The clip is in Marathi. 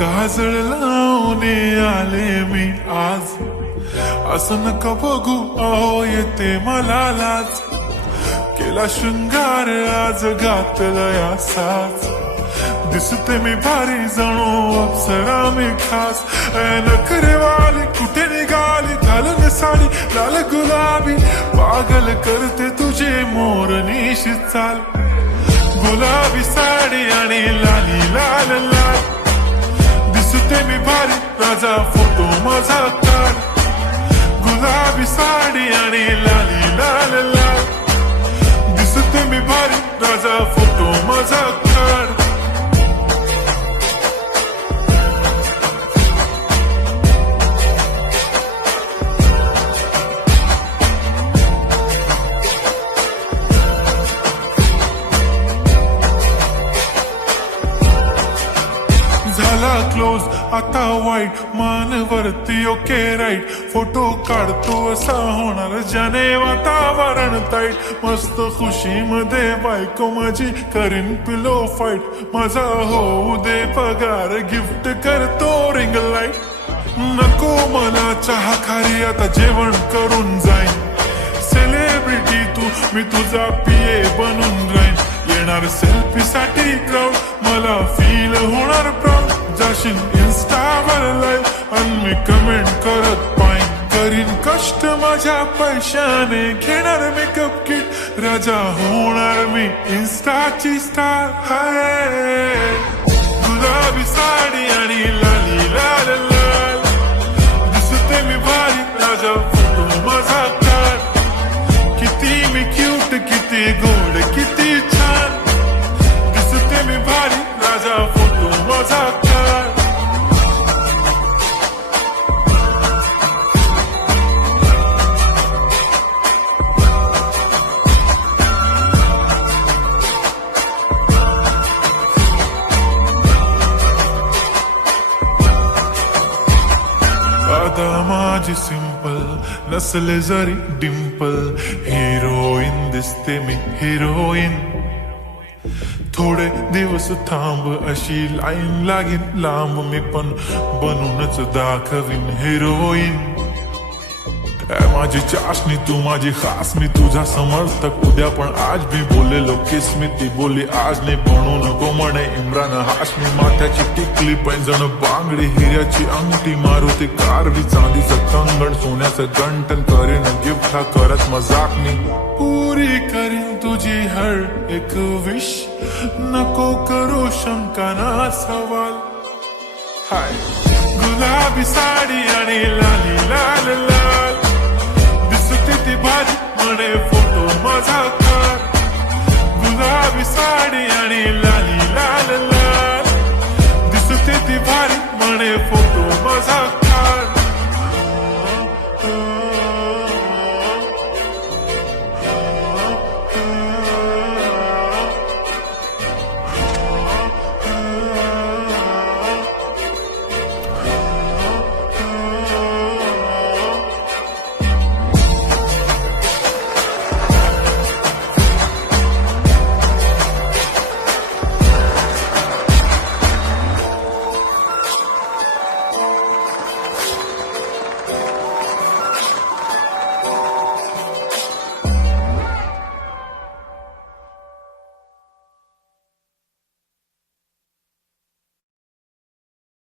काजळ लावून आले मी आज, असं नका बघू अहो येते मला लाज. केला शृंगार आज घातला साज, दिसते मी भारी जणू अप्सरा मी खास. नखरेवाली कुठे निघाली घालून साडी लाल गुलाबी, पागल करते तुझे मोरनीशी चाल. गुलाबी साडी आणि लाली लाल लाल, दिसते मी भारी राजा फोटो माझा काढ. गुलाबी साडी आणि लाली लाल लाल, दिसते मी भारी राजा फोटो माझा काढ. झाला क्लोज आता वाईट, मान वरती ओके राईट. फोटो काढतो असा होणार ज्याने वातावरण ताईट. मस्त खुशी मध्ये बायको माझी करीन पिलो फाईट. माझा होऊ दे पगार गिफ्ट करतो रिंग लाईट. नको मला चहा खारी आता जेवण करून जाईन. सेलिब्रिटी तू मी तुझा पिये बनून राहीन. येणार सेल्फी साठी क्राऊड मला फील होणार प्राऊड. जाशील इन्स्टावर लाईव्ह आणि मी कमेंट करत पाईन. करीन कष्ट माझ्या पैशाने घेणार मेकअप किट. राजा होणार मी इन्स्टाची स्टार. हाय गुलाबी साडी आणि लाली लाल लाल, दिसते मी भारी राजा फोटो माझा काढ. किती मी क्यूट किती गोड किती छान, दिसते मी भारी राजा फोटो माझा काढ. आता माझी सिंपल नसले जरी डिंपल, हिरोईन दिसते मी हिरोईन. थोडे दिवस थांब अशी लाईन लागीन लांब, मी पण बनूनच दाखवीन हिरोईन. माझी चाशनी तू माझी खास, मी तुझा समर्थक उद्या पण आज भी बोलेलो किस मी. ती बोली आज नाही बनू नको म्हणे इम्रान हाशमी. माथ्याची टिकली पैंजण बांगडी हिऱ्याची अंगठी, मारुती कारवी चांदीचं कंगण सोन्याचं गंटन. करीन गिफ्ट हा करत मजाक मी, पुरी करीन तुझी हर एक विश. नको करू शंका ना सवाल. हाय गुलाबी साडी आणि लाली लाल लाल, दिसते ती भारी म्हणे फोटो माझा काढ. गुलाबी साडी आणि लाली लाल लाल, दिसते ती भारी म्हणे फोटो माझा.